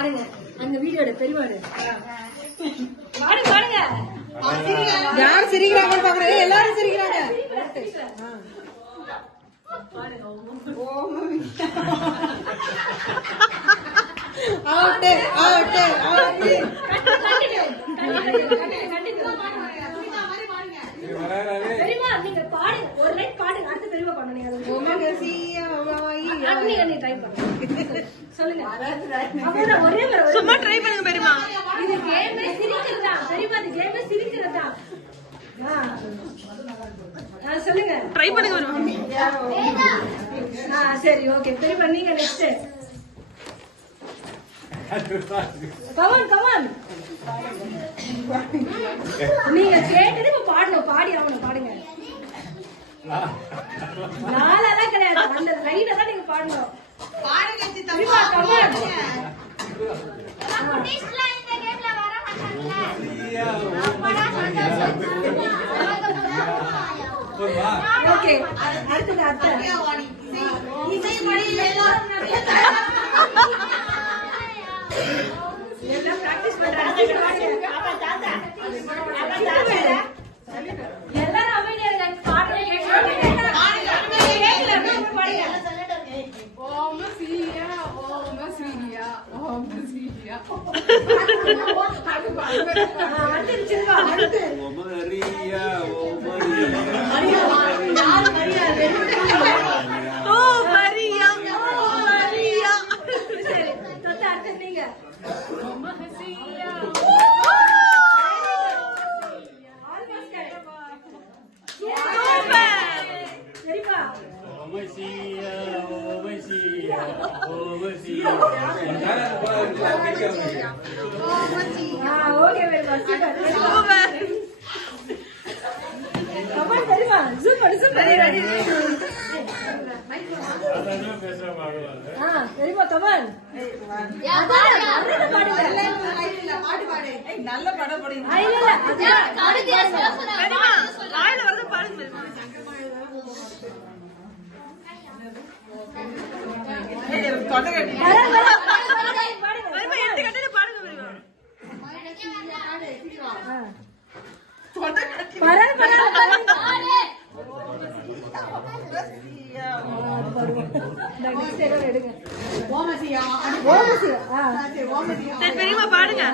பாடுங்க அந்த வீடியோட பெரியவாடு பாடுங்க பாடுங்க. யார் சிரிக்கிறாங்கன்னு பாக்குறேன். எல்லாரும் சிரிக்கிறாங்க. பெரியமா நீங்க பாடுங்க ஒரு லைன் பாடுங்க. அடுத்த பெரியமா பண்ணுங்க. ட்ரை பண்ணுங்க சொல்லுங்க. ஒரே சும்மா ட்ரை பண்ணுங்க பெரியமா. இது கேமே சிரிக்கிறதா பெரியமா. இது கேமே சிரிக்கிறதா சொல்லுங்க. ட்ரை பண்ணுங்க சரி ஓகே பெரியமா நீங்க நெக்ஸ்ட். கமான் கமான் நீங்க கேட்டது இப்ப பாடணும். பாடி ஆகணும். பாடுங்க. நாளெல்லாம் கிடையாது. அந்த லைனை தான் நீங்க பாடணும். ஓகே அடுத்தது அர்த்தம். எல்லாம் பிராக்டிஸ் பண்றாங்க. எல்லாரும் அமைதியா இருக்காங்க. பாடுறது கேட்கலாம். நல்ல படம் படிங்க. பெரியமா பாடுங்க.